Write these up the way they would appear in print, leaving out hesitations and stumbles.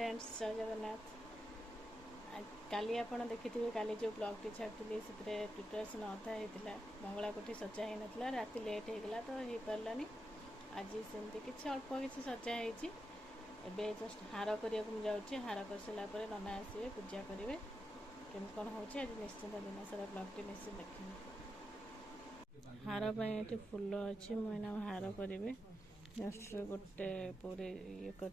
Friends जय जगन्नाथ। काली आपण देखिथिबे काली जो ब्लॉगटी छाड़ती से प्रिपरेसन अधा होता मंगला कोठी सजा ही नाला राति लेट होगला तो हो पारानी। आज सेमती किसी अल्प किसी सजा होबे जस्ट हार करने जाऊँगी। हार कर सारापर नना आसवे पूजा करेंगे केमती कौन हो निश्चिंत दिन सारा ब्लॉगटी निश्चित देखिए। हार पर फुल अच्छी मुझे हार करी जस्ट गोटे पूरी ये कर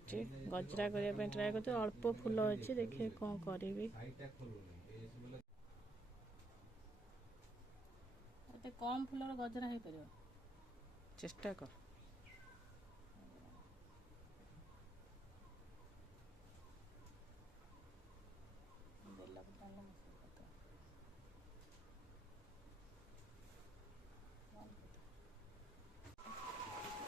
गजरा करने ट्राए कर अल्प फुल अच्छी देखिए कौन करी कम फुलर गजरा हो पार चेष्टा कर।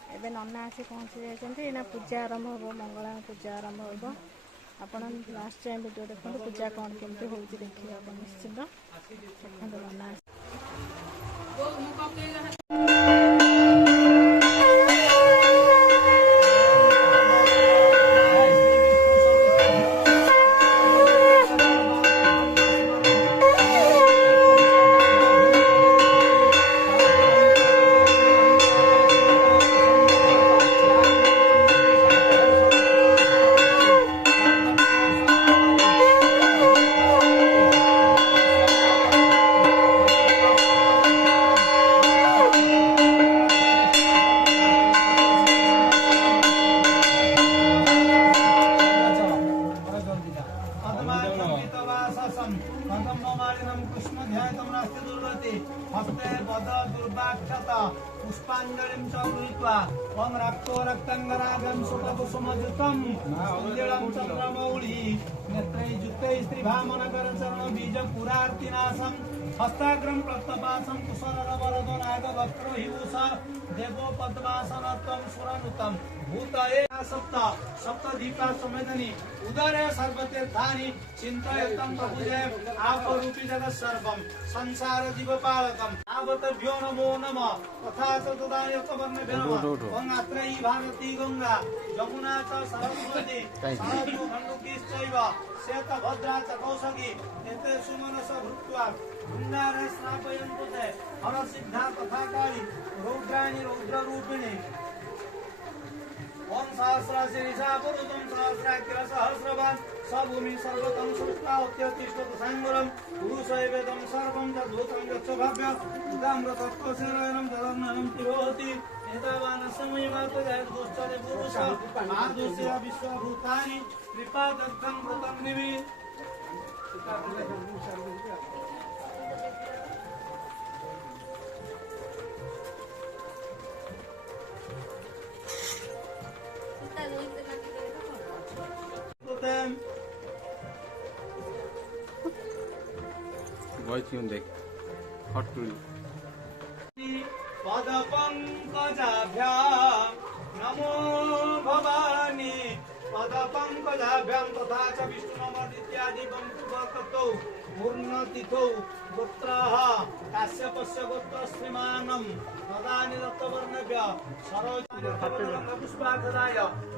एबे नना आसी पहुँची जाइए पूजा आरंभ हो मंगला पूजा आरंभ हो। आपण लास्ट टाइम वीडियो देखो पूजा कौन केमती हो देखिए आप निश्चिंत देखो नना हस्ते बद दुर्वाक्षत पुष्पांजलिं च गृहीत्वा ओं रक्तो रक्तंगरागं सुतकुसुमजुतं सुंदरं चंद्रमौळि नेत्रैर्युक्तैः स्त्रीभामनकरचरण बीजपुरार्तिनाशं हस्ताग्रं प्रत्तपासं कुशलवरदो नागवक्रो हिवुष देवो पद्मासनत्वं सुरनुतं भूतये सप्त सप्तदीपा समेदनी उदरे सर्वतीर्थानि चिन्तयतं प्रभुजे आपरूपी जगत् सर्वं संसार जीवपालकं आवतभ्यो नमो नमः तथा च तदानीतवर्णभ्यो नमः ओं अत्रैः भारती गंगा यमुना च सरस्वती सरजू खण्डुकीश्चैव श्वेतभद्रा च कौसकी एते सुमनस भूत्वा वृन्दारे स्नापयन्तु ते हरसिद्धा तथा काली रौद्राणि रौद्ररूपिणी ओं सहस्राशिरीषा पुरुषं सहस्राग्र सहस्रवान् सभूमि सर्वतं सृष्टावत्यतिष्ठत् साङ्गुरं पुरुषैवेदं सर्वं तद्भूतं यच्च भव्य उदाम्रतत्त्वसेनयनं जलर्ननं तिरोहति एतावानस्य महिमात् जयदुश्चरे पुरुष आदुष्य विश्वभूतानि कृपादर्थं कृतं दिवि देख पदपङ्कजाभ्यां नमो भवानी पदपङ्कजाभ्यां तथा च विष्णुनमदित्यादि वंशतौ पूर्णतिथौ गोत्राः काश्यपस्य गोत्रश्रीमानं तदानि दत्तवर्णभ्य सरोजानि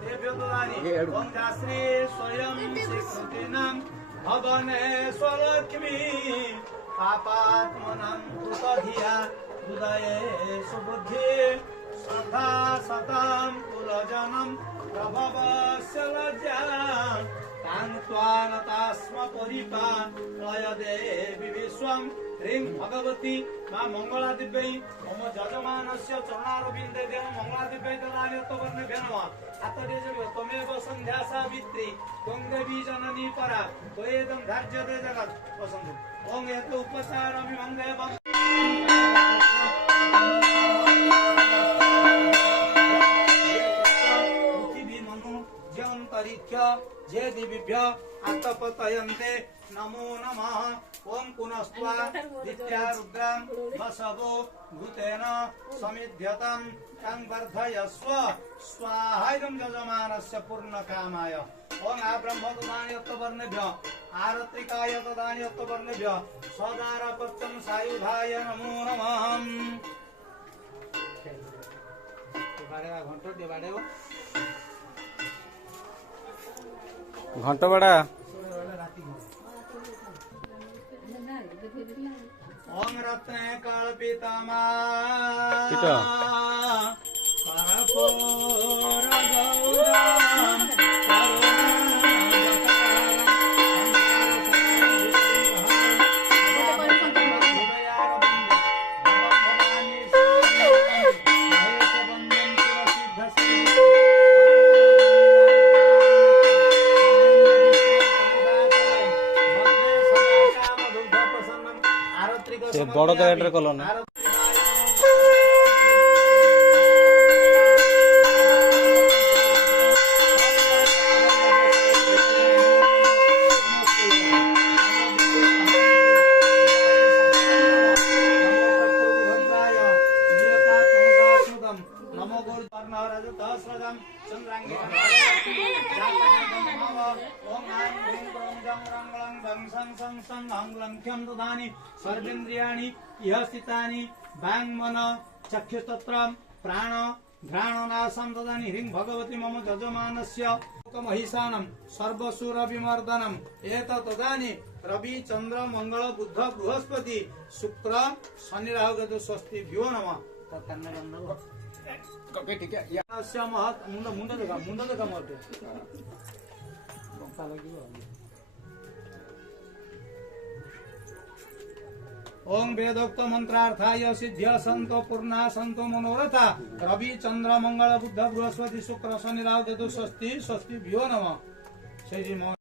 तेभ्यो ददानि ओं दाश्री स्वयं श्रीकृतीनां भवनेश्वरलक्ष्मी पापात्मनां कृतधिया हृदये सुबुद्धि सदा सतां कुलजनं प्रभवस्य लज्जां तां त्वानतास्म परिपालय देवि विश्वं ह्रीं भगवती मां मंगलादिव्यै मम यजमानस्य चरणारविन्दे देव मंगलादिव्यै ददामि तवर्णभ्यो नमः आतरे त्वमेव सन्ध्या सावित्री त्वं देवी जननी परा त्वयेदं धार्यते जगत् वसन्तु ओं यत् उपचारामि मङ्गलम् जे दिव्यभ्य आतपतयन्ते नमो नमः ओं पुनस्त्वा दित्या रुद्रां वसवो भूतेन समिध्यतं तं वर्धयस्व स्वाहायं यजमानस्य पूर्णकामाय ओं आब्रह्मददान्यत्वर्णेभ्य आरत्रिकाय ददान्यत्वर्णेभ्य सदारपत्यं सायुधाय नमो नमः। घंटा ଘଣ୍ଟବାଡ଼ା ओम रत्ने कल्पितमा पीठ करपूर गौरम ସେ ବଡ଼ ଗାଡ଼ିରେ କଲ ନା नमो गुरु चंद्रांगे ओम आं ह्रीं क्रों जं रं लं भं सं सं सं हं लं ख्यं दधानि सर्वेन्द्रियाणि इह स्थितानि वाङ् मन चक्षुस्तत्रं प्राण घ्राणनासं ददानि ह्रीं भगवती मम यजमानस्य महिषानं सर्वसुर विमर्दनम् एतत् तदानि रवि चंद्र मंगल बुध बृहस्पति शुक्र शनि राहु केतु स्वस्तिभ्यो नमः महत् मुंड देखा मत ओम वेदोक्त मंत्रार्थाय सिद्ध्य संतो पूर्णा संतो मनोरथा रवि चंद्र मंगल बुध बृहस्पति शुक्र शनि राहु केतु स्वस्ति स्वस्तिभ्यो नमः।